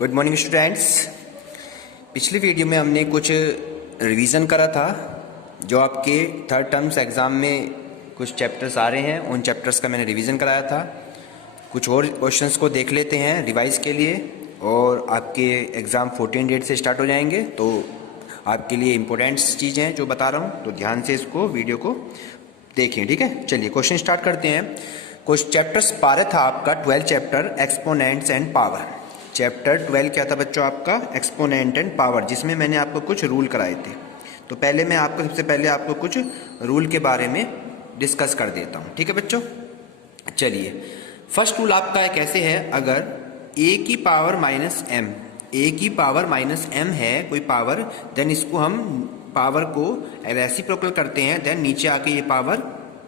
Good morning students. पिछली video में हमने कुछ रिवीजन करा था जो आपके थर्ड टर्म्स एग्ज़ाम में कुछ चैप्टर्स आ रहे हैं, उन चैप्टर्स का मैंने रिवीजन कराया था। कुछ और क्वेश्चंस को देख लेते हैं रिवाइज के लिए, और आपके एग्ज़ाम 14 डेट से स्टार्ट हो जाएंगे, तो आपके लिए इम्पोर्टेंट्स चीज़ें हैं जो बता रहा हूँ, तो ध्यान से इसको वीडियो को देखें। ठीक है, चलिए क्वेश्चन स्टार्ट करते हैं। कुछ चैप्टर्स पारे था आपका 12 chapter exponents and power. Chapter 12 क्या था बच्चों? आपका एक्सपोनेंट एंड पावर, जिसमें मैंने आपको कुछ रूल कराए थे। तो पहले मैं आपको सबसे पहले आपको कुछ रूल के बारे में डिस्कस कर देता हूँ। ठीक है बच्चों, चलिए फर्स्ट रूल आपका है, कैसे है? अगर a की पावर माइनस m, a की पावर माइनस m है कोई पावर, देन इसको हम पावर को रेसिप्रोकल करते हैं, देन नीचे आके ये पावर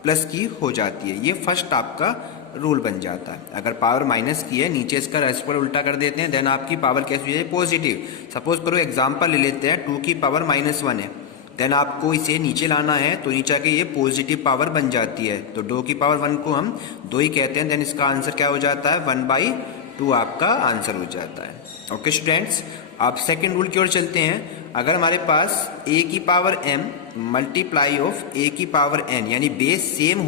प्लस की हो जाती है। ये फर्स्ट आपका रूल बन जाता है। अगर पावर माइनस की है, नीचे इसका रेसिप्रोकल उल्टा कर देते हैं, देन आपकी पावर कैसी हो जाए? पॉजिटिव। सपोज करो एग्जांपल ले लेते हैं, 2 की पावर माइनस 1 है, देन आपको इसे नीचे लाना है, तो नीचे आके ये पॉजिटिव पावर बन जाती है। तो 2 की पावर 1 को हम 2 ही कहते हैं, देन इसका आंसर क्या हो जाता है? 1/2 आपका आंसर हो जाता है। ओके स्टूडेंट्स, आप सेकेंड रूल की ओर चलते हैं। अगर हमारे पास a की power m multiply of a की पावर n, यानी बेस सेम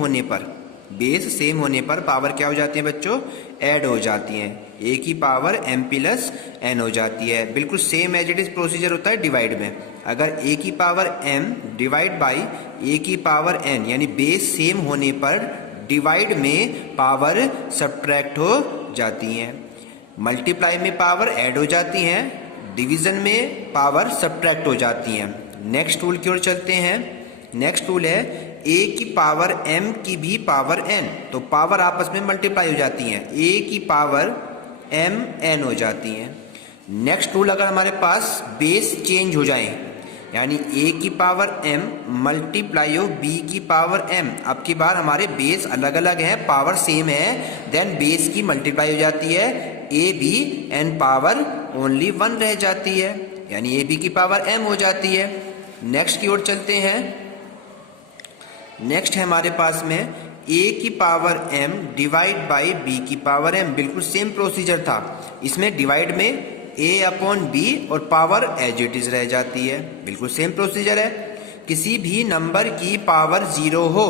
होने पर पावर क्या हो जाती है बच्चों? ऐड हो जाती हैं। a की पावर m प्लस n हो जाती है। बिल्कुल same as it is procedure होता है डिवाइड में। अगर a की power m divide by a की पावर n, यानी बेस सेम होने पर डिवाइड में पावर सब्ट्रैक्ट हो जाती हैं। मल्टीप्लाई में पावर ऐड हो जाती हैं, डिवीजन में पावर सब्ट्रैक्ट हो जाती हैं। नेक्स्ट रूल की ओर चलते हैं। नेक्स्ट रूल है a की पावर m की भी पावर n, तो पावर आपस में मल्टीप्लाई हो जाती हैं, a की पावर m n हो जाती हैं। नेक्स्ट रूल, अगर हमारे पास बेस चेंज हो जाए, यानी a की power m multiply of b की पावर m, अब की बार हमारे बेस अलग अलग हैं, पावर सेम है, देन बेस की मल्टीप्लाई हो जाती है, a b n power only 1 रह जाती है, यानी a b की पावर m हो जाती है। नेक्स्ट की ओर चलते हैं। नेक्स्ट है हमारे पास में a की power m divide by b की पावर m। बिल्कुल सेम प्रोसीजर था, इसमें डिवाइड में a अपॉन b और पावर एज इट इज रह जाती है। बिल्कुल सेम प्रोसीजर है। किसी भी नंबर की पावर 0 हो,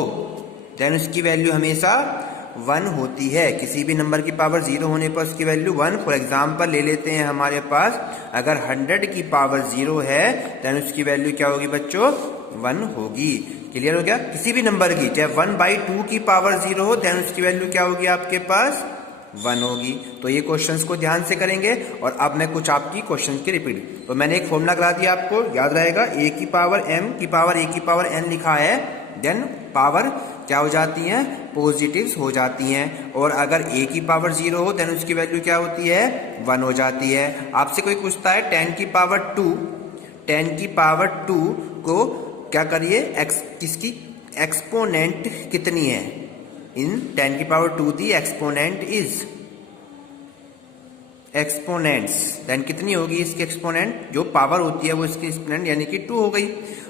देन उसकी वैल्यू हमेशा 1 होती है। किसी भी नंबर की पावर 0 होने पर उसकी वैल्यू 1। फॉर एग्जाम्पल ले लेते हैं हमारे पास, अगर 100 की पावर 0 है, देन उसकी वैल्यू क्या होगी बच्चों? 1 होगी। क्लियर हो गया? किसी भी नंबर की, चाहे 1/2 की पावर 0 हो, देन उसकी वैल्यू क्या होगी आपके पास? 1 होगी। तो ये क्वेश्चंस को ध्यान से करेंगे। और अब मैं कुछ आपकी क्वेश्चंस की रिपीट, तो मैंने एक फॉर्मूला करा दिया, आपको याद रहेगा। a की पावर m की पावर a की पावर n लिखा है, देन पावर क्या हो जाती हैं? पॉजिटिव्स हो जाती हैं। और अगर a की पावर 0 हो, देन उसकी वैल्यू क्या होती है? 1 हो जाती है। आपसे कोई पूछता है 10 की पावर 2 को क्या करिए, किसकी एक्सपोनेंट कितनी है? इन 10 की power 2 the exponent is exponents, then कितनी होगी इसकी एक्सपोनेंट? जो पावर होती है वो इसकी एक्सपोनेंट, यानी कि 2 हो गई।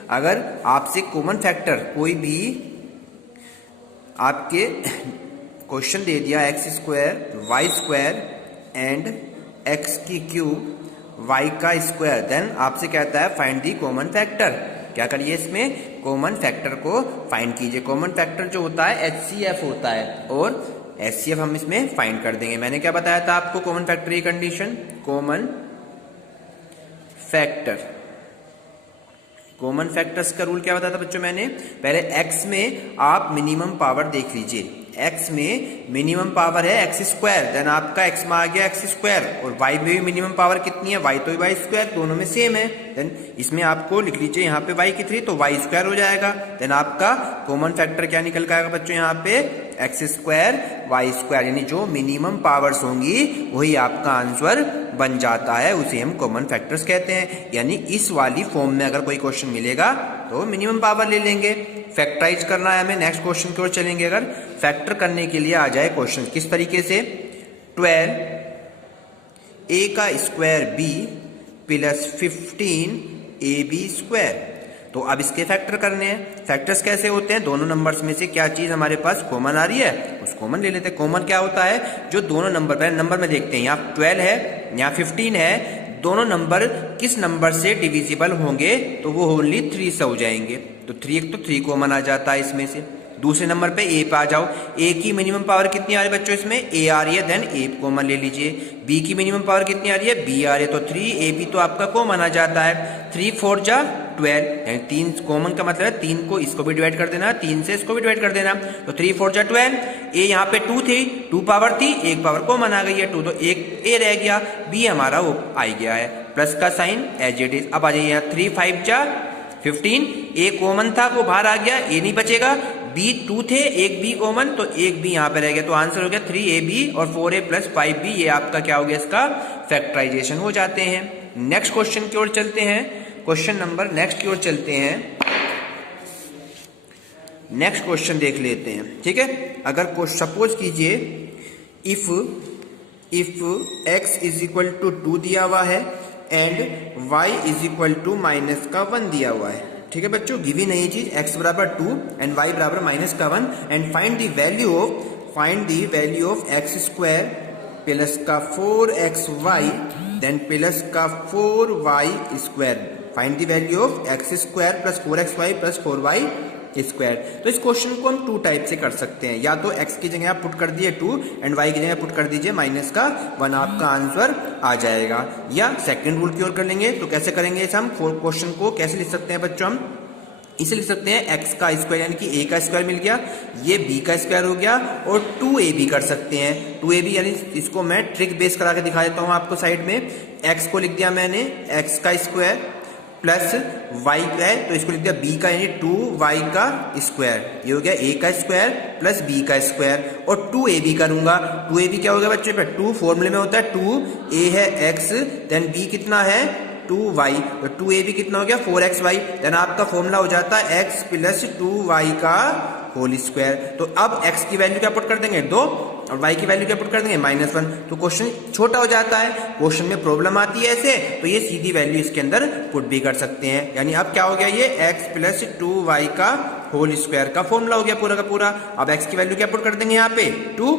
अगर आपसे कॉमन फैक्टर कोई भी आपके क्वेश्चन दे दिया, x² y² एंड x की क्यूब y का स्क्वायर, देन आपसे कहता है फाइंड दी कॉमन फैक्टर। क्या करिए, इसमें कॉमन फैक्टर को फाइंड कीजिए। कॉमन फैक्टर जो होता है HCF होता है, और HCF हम इसमें फाइंड कर देंगे। मैंने क्या बताया था आपको कॉमन फैक्टर की कंडीशन? कॉमन फैक्टर्स का रूल क्या बताया था बच्चों? मैंने पहले x में आप मिनिमम पावर देख लीजिए। x में मिनिमम पावर है x², देन आपका x में आ गया x², और y में भी मिनिमम पावर कितनी है? y तो y², दोनों में सेम है। देन इसमें आपको लिख लीजिए यहाँ पे y की 3, तो y² हो जाएगा। देन आपका कॉमन फैक्टर क्या निकल के आएगा बच्चों? यहाँ पे x² y², यानी जो मिनिमम पावर्स होंगी वही आपका आंसर बन जाता है, उसे हम कॉमन फैक्टर्स कहते हैं। यानी इस वाली फॉर्म में अगर कोई क्वेश्चन मिलेगा तो मिनिमम पावर ले लेंगे। फैक्टराइज करना है हमें, नेक्स्ट क्वेश्चन की ओर चलेंगे। अगर फैक्टर करने के लिए आ जाए क्वेश्चन किस तरीके से, 12 a का स्क्वायर b प्लस 15 ab²। तो अब इसके फैक्टर करने हैं। फैक्टर्स कैसे होते हैं? दोनों नंबर्स में से क्या चीज हमारे पास कॉमन आ रही है, उस कॉमन ले लेते हैं। कॉमन क्या होता है? जो दोनों नंबर, पहले नंबर में देखते हैं, यहाँ 12 है, यहाँ 15 है, दोनों नंबर किस नंबर से डिविजिबल होंगे, तो वो ओनली 3 से हो जाएंगे। तो 3 एक तो 3 कॉमन आ जाता है इसमें से। दूसरे नंबर पे ए पे आ जाओ, ए की मिनिमम पावर कितनी आ रही है बच्चों, इसमें ए आ रही है, देन ए कॉमन ले लीजिए। बी की मिनिमम पावर कितनी आ रही है, बी आ रही है, तो 3 ए बी तो आपका कॉमन आ जाता है। 3 4 जा 12, यानी 3 कॉमन का मतलब है 3 को इसको भी डिवाइड कर देना, 3 से इसको भी डिवाइड कर देना, तो 3 4 जा 12। ए यहाँ पे 2 थी, 2 पावर थी, एक पावर कॉमन आ गई है 2, तो एक ए रह गया, बी हमारा वो आ गया है, प्लस का साइन एज इट इज। अब आ जाइए 3 5 जा 15, ए कॉमन था वो बाहर आ गया, ए नहीं बचेगा, बी 2 थे, एक बी कॉमन, तो एक बी यहाँ पे रह गया, तो आंसर हो गया 3ab और 4a प्लस 5b, ये आपका क्या हो गया, इसका फैक्टराइजेशन हो जाते हैं। नेक्स्ट क्वेश्चन की ओर चलते हैं, क्वेश्चन नंबर नेक्स्ट की ओर चलते हैं। नेक्स्ट क्वेश्चन देख लेते हैं, ठीक है। अगर सपोज कीजिए if x is equal to 2 दिया हुआ है and y is equal to minus का 1 दिया हुआ है, ठीक है बच्चों, गिवन है ये चीज, x बराबर 2 एंड y बराबर माइनस का 1 and find the value of x square plus का 4xy देन प्लस का 4y square. Find the value of x square plus 4xy plus 4y square. तो इस क्वेश्चन को हम 2 टाइप से कर सकते हैं, या तो x की जगह आप पुट कर दिए 2 एंड y की जगह पुट कर दीजिए माइनस का 1, आपका आंसर आ जाएगा। या सेकंड रूल की ओर कर लेंगे, तो कैसे करेंगे इस हम क्वेश्चन को कैसे लिख सकते हैं बच्चों, हम इसे लिख सकते हैं x का स्क्वायर यानी कि a का स्क्वायर मिल गया, ये b का स्क्वायर हो गया, और 2ab कर सकते हैं। 2ab यानी इसको मैं ट्रिक बेस करा के दिखा देता हूं आपको साइड में। x को लिख दिया मैंने x का स्क्वायर प्लस y का है, तो इसको लिख दिया b का यानी 2y का स्क्वायर, ये हो गया a का स्क्वायर प्लस b का स्क्वायर, और 2ab करूंगा। 2ab क्या हो गया बच्चों पे, 2 फॉर्मूले में होता है, 2a है x देन b कितना है 2y, तो 2ab कितना हो गया 4xy, देन आपका फॉर्मूला हो जाता है x प्लस 2y का होल स्क्वायर। तो अब x की वैल्यू क्या पुट कर देंगे 2 और y की वैल्यू क्या पुट कर देंगे -1, तो क्वेश्चन छोटा हो जाता है। क्वेश्चन में प्रॉब्लम आती है ऐसे, तो ये सीधी वैल्यू इसके अंदर पुट भी कर सकते हैं, यानी अब क्या हो गया, ये x प्लस 2y का होल स्क्वायर का फॉर्मूला हो गया पूरा का पूरा। अब x की वैल्यू क्या पुट कर देंगे यहाँ पे 2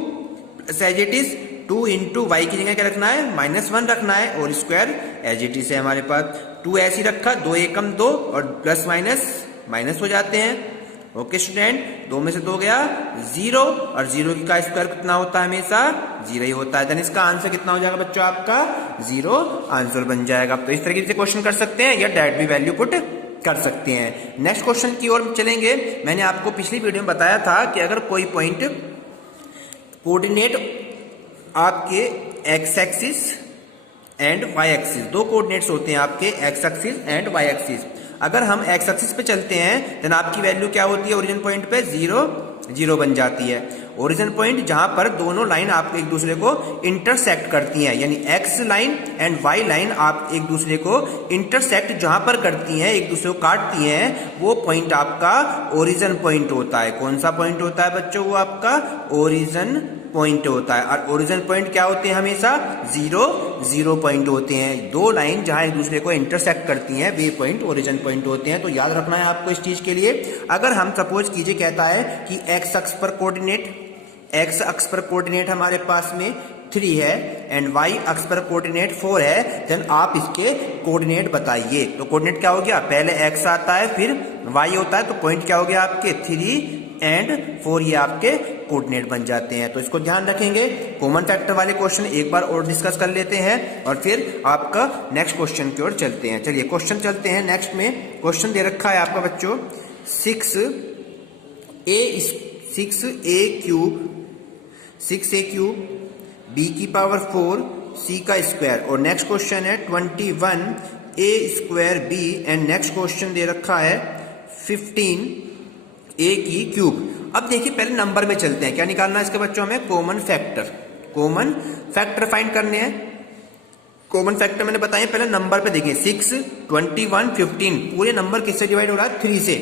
as it is, 2 into y की जगह क्या रखना है -1 रखना है, और स्क्वायर एज इट इज है हमारे पास। 2 ऐसे ही रखा, 2 एकम 2 और प्लस माइनस हो जाते हैं। ओके स्टूडेंट, 2 में से 2 गया 0, और 0 का स्क्वायर कितना होता है, हमेशा 0 ही होता है, देन इसका आंसर कितना हो जाएगा बच्चों, आपका 0 आंसर बन जाएगा। तो इस तरीके से क्वेश्चन कर सकते हैं, या डायरेक्ट भी वैल्यू पुट कर सकते हैं। नेक्स्ट क्वेश्चन की ओर चलेंगे। मैंने आपको पिछली वीडियो में बताया था कि अगर कोई पॉइंट कोऑर्डिनेट आपके x axis and y axis, 2 coordinates होते हैं आपके x axis and y axis. अगर हम x एक्सिस पे चलते हैं देन आपकी वैल्यू क्या होती है, ओरिजिन पॉइंट पे 0 बन जाती है। ओरिजिन पॉइंट जहां पर दोनों लाइन आपको एक दूसरे को इंटरसेक्ट करती हैं, यानी x line and y line आप एक दूसरे को इंटरसेक्ट जहां पर करती हैं, एक दूसरे को काटती हैं, वो पॉइंट आपका ओरिजिन पॉइंट होता है। कौन सा पॉइंट होता है बच्चों, वो आपका ओरिजिन पॉइंट होता है। और ओरिजिन पॉइंट क्या होते हैं, हमेशा 0 पॉइंट होते हैं। 2 लाइन जहां एक दूसरे को इंटरसेक्ट करती हैं वे पॉइंट ओरिजिन पॉइंट होते हैं। तो याद रखना है आपको इस चीज के लिए। अगर हम सपोज कीजिए कहता है कि x अक्ष पर कोऑर्डिनेट हमारे पास में 3 है एंड y अक्ष पर कोऑर्डिनेट 4 है, देन आप इसके कोऑर्डिनेट बताइए। तो कोऑर्डिनेट क्या हो गया, पहले x आता है फिर y होता है, तो पॉइंट क्या हो गया आपके 3 एंड 4, ये आपके कोऑर्डिनेट बन जाते हैं। तो इसको ध्यान रखेंगे। कॉमन फैक्टर वाले क्वेश्चन एक बार और डिस्कस कर लेते हैं और फिर आपका नेक्स्ट क्वेश्चन की ओर चलते हैं। चलिए क्वेश्चन चलते हैं नेक्स्ट में। क्वेश्चन दे रखा है आपका बच्चों 6a क्यूब b की पावर 4 c का स्क्वायर, और नेक्स्ट क्वेश्चन है 21a square b and next question दे रखा है 15a की क्यूब। अब देखिए पहले नंबर में चलते हैं, क्या निकालना है इसके बच्चों, हमें कॉमन फैक्टर फाइंड करने हैं। कॉमन फैक्टर मैंने बताया, पहले नंबर पे देखिए 6, 21, 15 पूरे नंबर किससे डिवाइड हो रहा है 3 से,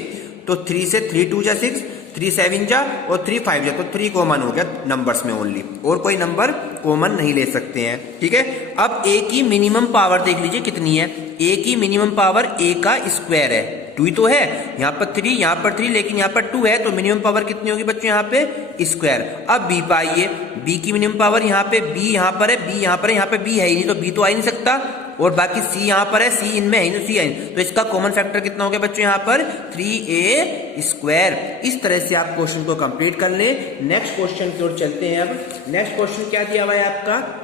तो 3 से 3 2 जा 6, 3 7 जा और 3 5 जा, तो 3 कॉमन हो गया नंबर्स में ओनली, और कोई नंबर कॉमन नहीं ले सकते हैं। ठीक है, अब a की मिनिमम पावर देख लीजिए कितनी है, a की मिनिमम पावर a का स्क्वायर है, 2 ही तो है, यहाँ पर 3, यहाँ पर 3, लेकिन यहाँ पर 2 है, तो मिनिमम पावर कितनी होगी बच्चों यहाँ पे स्क्वायर। अब b पर आइए, b की मिनिमम पावर यहाँ पे, b यहाँ पर है, b यहाँ पर है, यहाँ पे b है ही नहीं, तो b तो आ ही नहीं सकता, और बाकी c यहाँ पर है, c इनमें है ही नहीं, c है नहीं, तो इसका कॉमन फैक्टर कितना हो गया बच्चों यहाँ पर 3a स्क्वायर। इस तरह से आप क्वेश्चन को कंप्लीट कर ले। नेक्स्ट क्वेश्चन की ओर चलते हैं। अब नेक्स्ट क्वेश्चन क्या दिया हुआ है आपका,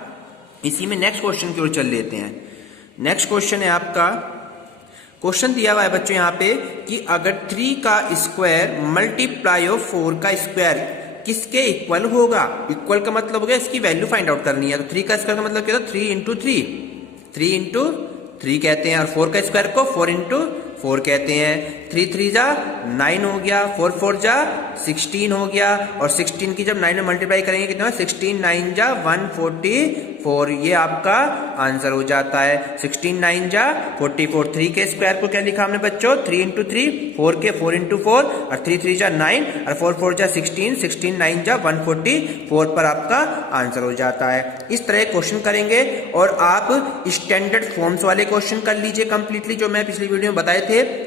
इसी में नेक्स्ट क्वेश्चन की ओर चल लेते हैं। नेक्स्ट क्वेश्चन है आपका, क्वेश्चन दिया हुआ है बच्चों यहाँ पे कि अगर 3 का स्क्वायर मल्टीप्लाई ऑफ 4 का स्क्वायर किसके इक्वल होगा। इक्वल का मतलब हो गया इसकी वैल्यू फाइंड आउट करनी है, तो 3 का स्क्वायर का मतलब क्या था 3 इंटू 3 कहते हैं, और 4 का स्क्वायर को 4 इंटू 4 कहते हैं। 3 3 जा 9 हो गया, 4 4 जा 16 हो गया, और 16 की जब 9 में मल्टीप्लाई करेंगे कितना 16 9 जा 144, ये आपका आंसर हो जाता है। 16 9 जा 44। 3 के स्क्वायर को क्या लिखा हमने बच्चों 3 इंटू 3, 4 के 4 इंटू 4, और 3 3 जा 9, और 4 4 जा 16, 16 9 जा 144 पर आपका आंसर हो जाता है। इस तरह क्वेश्चन करेंगे, और आप स्टैंडर्ड फॉर्म्स वाले क्वेश्चन कर लीजिए कंप्लीटली, जो मैं पिछली वीडियो में बताए थे।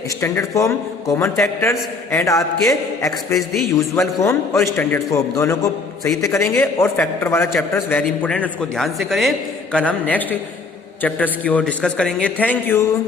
Standard form, common factors and आपके एक्सप्रेस दी यूजुअल फॉर्म और स्टैंडर्ड फॉर्म, दोनों को सही से करेंगे। और फैक्टर वाला चैप्टर्स वेरी इंपॉर्टेंट, उसको ध्यान से करें। कल हम नेक्स्ट चैप्टर्स की ओर डिस्कस करेंगे। Thank you.